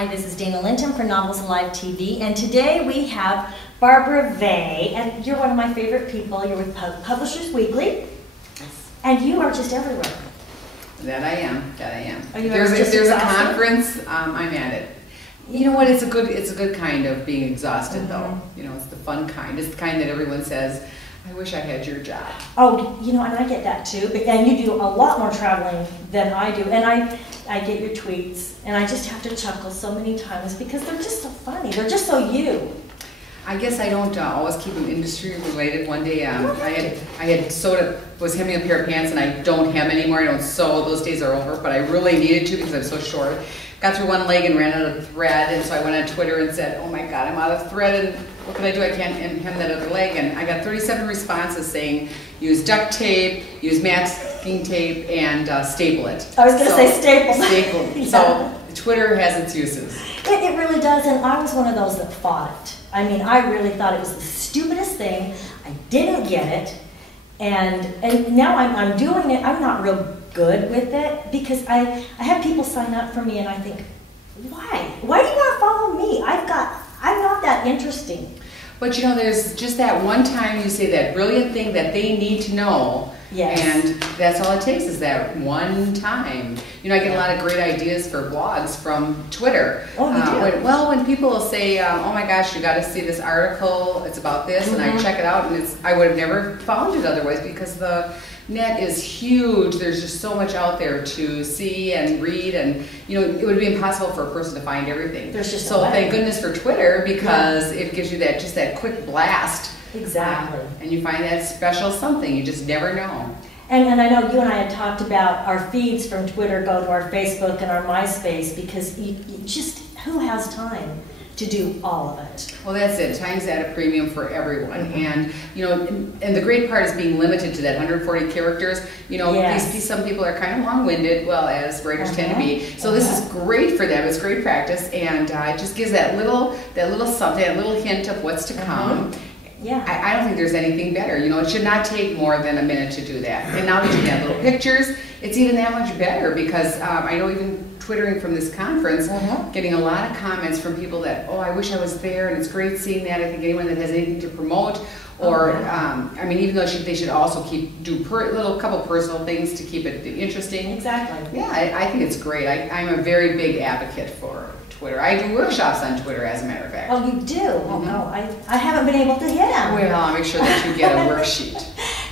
Hi, this is Dayna Linton for Novels Alive TV, and today we have Barbara Vay, and you're one of my favorite people. You're with Publishers Weekly, and you are just everywhere. That I am. Are you if there's a conference, I'm at it. You know what? It's a good kind of being exhausted, though. You know, it's the fun kind. It's the kind that everyone says, I wish I had your job. Oh, you know, and I get that too. And you do a lot more traveling than I do. And I get your tweets, and I just have to chuckle so many times because they're just so funny. They're just so you. I guess I don't always keep them industry related. One day was hemming a pair of pants, and I don't hem anymore. I don't sew. Those days are over. But I really needed to because I'm so short. Got through one leg and ran out of thread, and so I went on Twitter and said, oh my God, I'm out of thread, and what can I do? I can't hem that other leg. And I got 37 responses saying, use duct tape, use masking tape, and staple it. I was going to say staple. Staple. Yeah. So Twitter has its uses. It really does, and I was one of those that fought it. I mean, I really thought it was the stupidest thing. I didn't get it, and now I'm doing it. I'm not real good with it because I have people sign up for me, and I think, why? Why do you want to follow me? I'm not that interesting. But you know, there's just that one time you say that brilliant thing that they need to know. Yes. And that's all it takes is that one time. You know, I get a lot of great ideas for blogs from Twitter. Oh, you do? When people will say, oh my gosh, you got to see this article, it's about this, and I check it out, and I would have never found it otherwise because the net is huge. There's just so much out there to see and read, and you know, it would be impossible for a person to find everything. There's just so thank goodness for Twitter because it gives you that quick blast. Exactly. And you find that special something. You just never know. And I know you and I had talked about our feeds from Twitter go to our Facebook and our MySpace because you just, who has time to do all of it? Well, that's it. Time's at a premium for everyone. And, you know, and the great part is being limited to that 140 characters. You know, some people are kind of long-winded, well, as writers tend to be. So this is great for them. It's great practice. And it just gives that little something, that little hint of what's to come. Yeah. I don't think there's anything better. You know, it should not take more than a minute to do that. And now that you have little pictures, it's even that much better because I know even Twittering from this conference, getting a lot of comments from people that, oh, I wish I was there, and it's great seeing that. I think anyone that has anything to promote, or I mean, even though they should also do couple personal things to keep it interesting. Exactly. Yeah, I think it's great. I'm a very big advocate for Twitter. I do workshops on Twitter, as a matter of fact. Oh, you do? Oh, no, I haven't been able to hit them. Well, I'll make sure that you get a worksheet.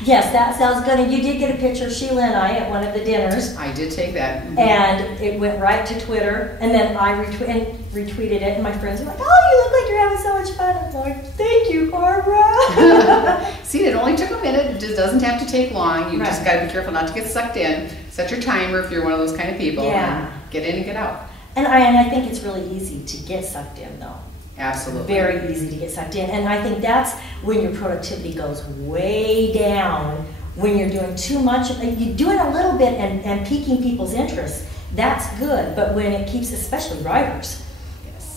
Yes, that sounds good. And you did get a picture of Sheila and I at one of the dinners. I did take that. And it went right to Twitter. And then I retweeted it, and my friends were like, oh, you look like you're having so much fun. I'm like, thank you, Barbara. See, it only took a minute. It just doesn't have to take long. You just got to be careful not to get sucked in. Set your timer if you're one of those kind of people. Yeah. And get in and get out. And I think it's really easy to get sucked in, though. Absolutely. Very easy to get sucked in. And I think that's when your productivity goes way down, when you're doing too much. You're doing a little bit and piquing people's interest. That's good. But when it keeps, especially writers,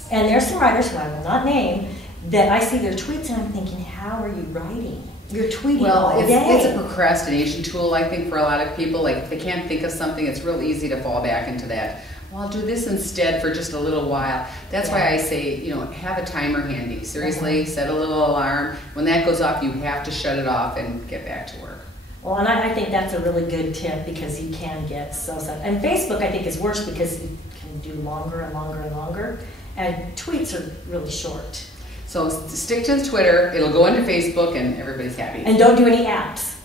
and there's some writers who I will not name, that I see their tweets and I'm thinking, how are you writing? You're tweeting all day. It's a procrastination tool, I think, for a lot of people. Like, if they can't think of something, it's real easy to fall back into that. Well, I'll do this instead for just a little while. That's why I say, you know, have a timer handy. Seriously, set a little alarm. When that goes off, you have to shut it off and get back to work. Well, and I think that's a really good tip because you can get so sucked. And Facebook, I think, is worse because you can do longer and longer and longer. And tweets are really short. So stick to Twitter. It'll go into Facebook, and everybody's happy. And don't do any apps.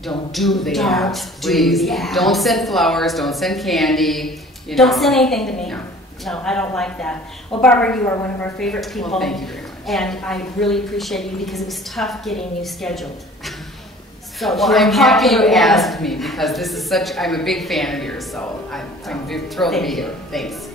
Don't do the apps, please. Don't send flowers. Don't send candy. You know. Don't send anything to me. No, I don't like that. Well, Barbara, you are one of our favorite people. Well, thank you very much. And I really appreciate you because it was tough getting you scheduled. So well, I'm happy you asked me because this is I'm a big fan of yours, so I'm thrilled to be here. Thanks.